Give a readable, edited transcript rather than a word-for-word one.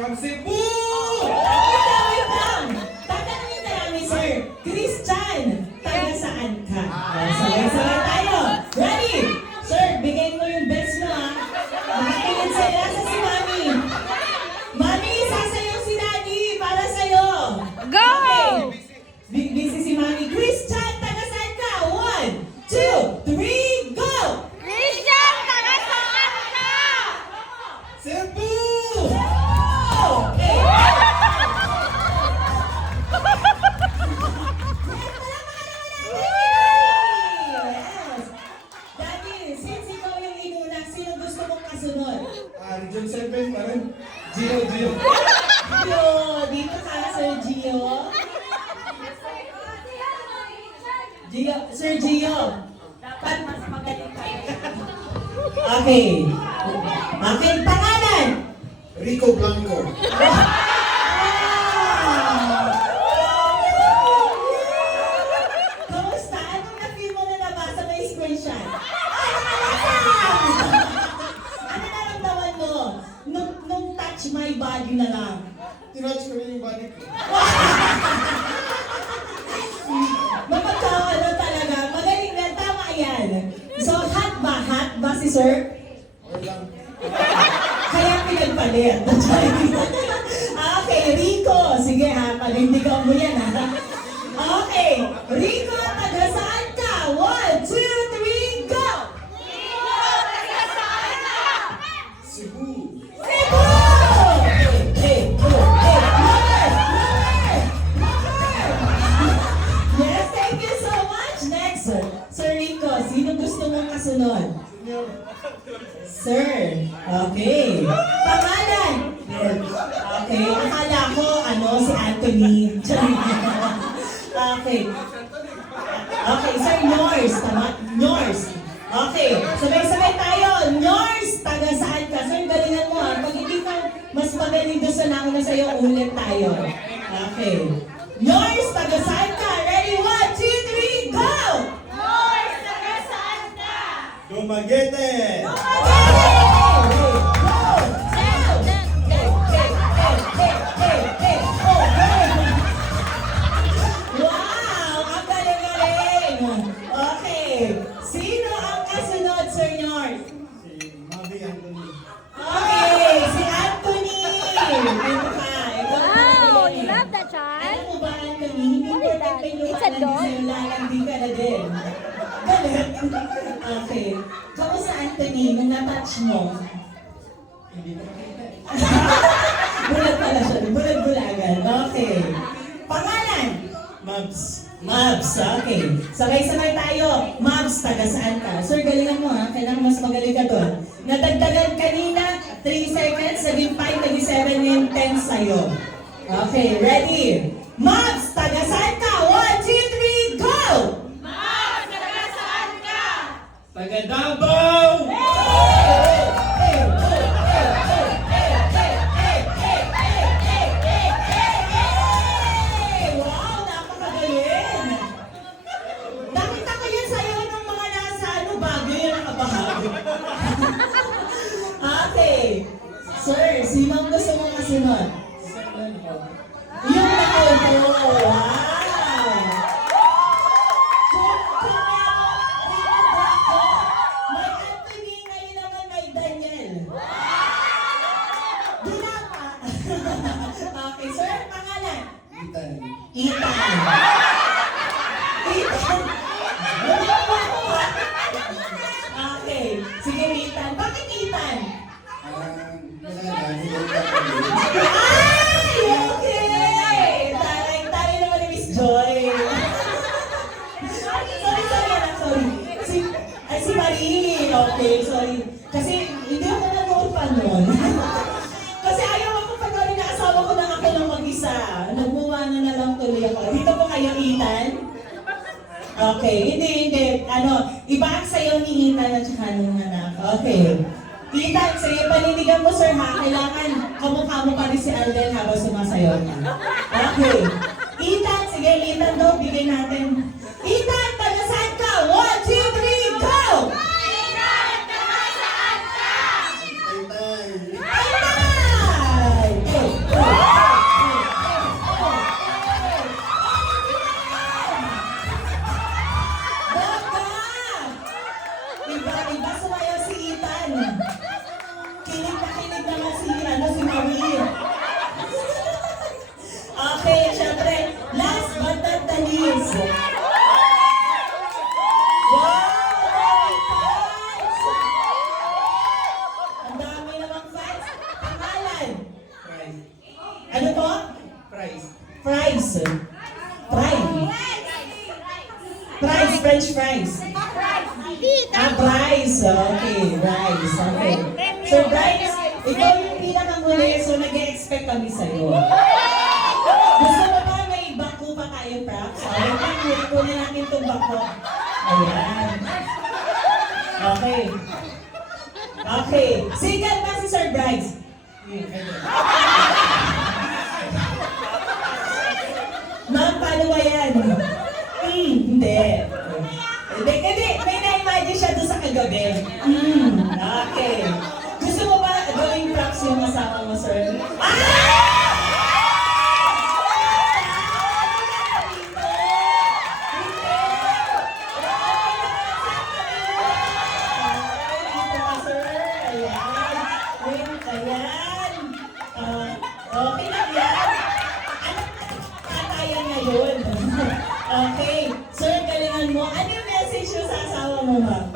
from Cebu! Wait lang! Tatanungin na namin, sir. Christian, taga saan ka? Sabay-sabay tayo. Ready? Sir, bigay mo yung best mo, ha? Nakatingin sila sa si Mami. Mami, sasayaw si Daddy para sa'yo. Go! Okay. Busy si Mami. Christian, taga saan ka? 1, 2, 3, go! Christian, taga saan ka? Cebu! Okay. Yes. Daddy, since ikaw yung inuna, sino gusto mong kasunod? Region 7 pa rin. Gio. Gio, dito ka, Sir Gio. Sir Gio. Dapat mas magaling ka. Okay. Okay, pangalan. Rico Blanco. Kamusta? Anong na-feel mo na nabasa mo yung screenshot? Ano naramdaman mo? Nung touch my body na lang. Tinatch ko rin yung body ko. Mapagkawa na talaga. Magaling na. Tama yan. So, hot ba si sir? Okay lang. Kaya pinagpalit. Okay, Rico. Sige ha, panindigan mo yan ha. Okay, Rico, taga saan ka? 1, 2, 3, go! Cebu. Cebu! Yes, thank you so much. Next, Sir Rico, sino gusto mong kasunod? Senior. Sir, okay. Pangalan? Okay, akala ko, si Anthony. Okay. Okay, Sir Norse, tama? Norse. Okay, sabay-sabay tayo. Norse, taga saan ka? Sir, galingan mo ha. Pag hindi ka mas magaling doon sa nauna sa'yo, ulit tayo. Okay. Norse, taga saan ka? Ready? 1, 2, 3, go! Norse, taga saan ka? Dumaguete. Wow! Ang galing-galing! Okay. Sino ang kasunod, Sir North? Si Mavi Anthony. Okay, si Anthony! Ito ka. Ikaw ang Wow, galing. you love that child? Alam mo ba, Anthony, hindi What is that? perfect yung It's a luha dog? sa'yo, lalandi ka na din. Galing. Okay. Kamusta, Anthony, nung na-touch mo? Hindi ko makita. Bulag pala siya. Bulag-bulagan. Okay. Pangalan? Mabs. Mabs, okay. Sabay-sabay tayo. Mabs, taga saan ka? Sir, galingan mo ha. Kailangan mas magaling ka doon. Nadagdagan kanina, 3 seconds, naging 5, naging 7, yung 10 sa'yo. Okay, ready? Mabs, taga saan ka? 1, 2, 3, go! Taga Davao. Wow, napakagaling! Nakita ko yun sa'yo ng mga nasa bago yun nakabahago. Okay. Sir, sino ang gusto mong kasunod? Yung nakaupo. Wow! Kung may Anthony, ngayon naman may Daniel. Dinapa. Okay, sir, pangalan? Ethan. Ethan. Ethan. Okay. Sige, Ethan. Bakit Ethan? Hindi ko Ay! Okay! Taray naman ni Miss Joy. Sorry, anak, sorry. Si Marie. Okay, sorry. Kasi hindi ako nanood pa noon. Kasi ayaw ako panoorin na asawa ko na ako lang mag-isa. Nagmuwa na lang tuloy ako. Dito po kayo, Ethan. Okay, hindi. Iba ang sayo ni Ethan at saka nung anak. Okay. Ethan, sige, panindigan mo, sir, ha? Kailangan kamukha mo pa rin si Alden habang sumasayaw niya. Okay. Ethan, sige, Ethan daw, bigay natin. Ethan, taga saan ka? 1, 2, 3, go! Ethan, taga saan ka? Tay-tay. Ay! iba sumayaw si Ethan. Kilig na kilig naman si Mami. Okay, syempre, last but not the least. Wow! Ang dami namang fans. Pangalan. Price. Ano po? Price. Fries. Fries, French fries. Fries. Okay, rice. Okay. So, Bryce, ikaw yung pinakamuli, so nag-expect kami sa'yo. Gusto mo ba may bako pa tayo, props? Wait lang, kunin natin itong bako. Ayan. Okay. Okay. Single ba si Sir Bryce? Ma'am, paano ba yan? Hindi. Hindi. May na-imagine siya doon sa kagabi. Okay. Gusto mo ba gawing props yung asawa mo, sir? Okay lang yan. Katayan ngayon. Okay. Sir, galingan mo. Ano yung message mo sa asawa mo, ma'am?